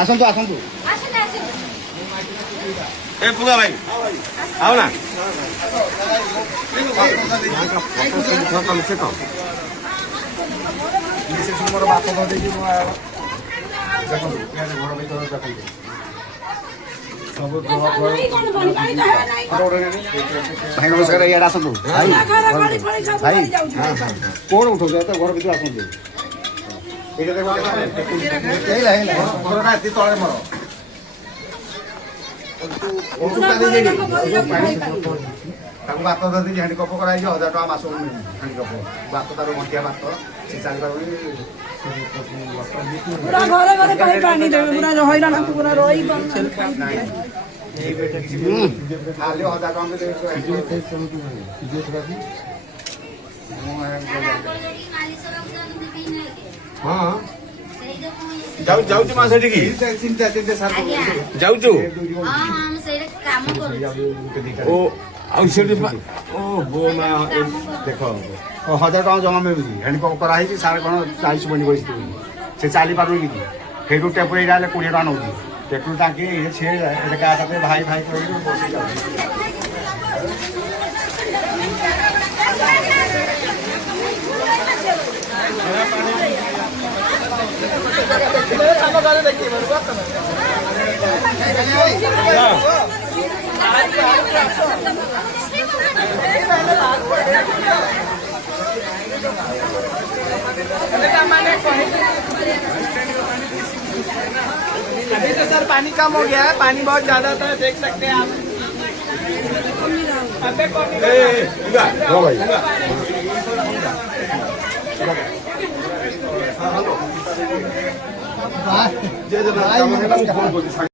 ଆସନ୍ତୁ ଆସନ୍ତୁ ए पुगा भाई आओ ना ମୋର ବାପ ଦେଇକି ଦେଖନ୍ତୁ ଘର ଭିତରେ ଦେଖନ୍ତୁ ସବୁ ଭାଇ ନମସ୍କାର ଇଆଡ଼େ ଆସନ୍ତୁ ଭାଇ ଭାଇ କଣ ଉଠଉଛ ତ ଘର ଭିତରେ ଆସନ୍ତୁ ଘରଟା ଏତେ ତଳେ ମୋର ତାକୁ ଭାତ ଯଦି ହାଣ୍ଡି କପ କରାଯାଇଛି 1000 ଟଙ୍କା ମାସ ହାଣ୍ଡି କପ ଭାତ ତାର ମଟିଆ ଭାତ ସେ ଚାଲିପାରୁନି ଘରେ ଘରେ ପାଣି ଦେବେ ପୁରା ହଇରାଣ ପୁରା ରହିପାରୁନି ଖାଲି 1000 ଟଙ୍କା हाँ जाऊ जाऊ मां सेठी की जाऊ ओ आउ सेठी ओ बो ना देख 1000 टଙ୍କା ଜମା ମିଳୁଛି ହ୍ୟାଣ୍ଡପମ୍ପ କରାହେଇଛି ସାର୍ କ'ଣ 40 ବନି ବସିଛି ସେ ଚାଲି ପାରୁନି କି ସେଇଠୁ ଟେମ୍ପୁ ଏଇଟା ହେଲେ 20 ଟଙ୍କା ନେଉଛି ଟେମ୍ପୁ ଟାଙ୍କି ସେ କାହା ସାଥେ ଭାଇ ଭାଇ କହିକି ବସି ଯାଉଛି अभी तो सर पानी कम हो गया है पानी बहुत ज्यादा था देख सकते हैं आप जय जगन्नाथ।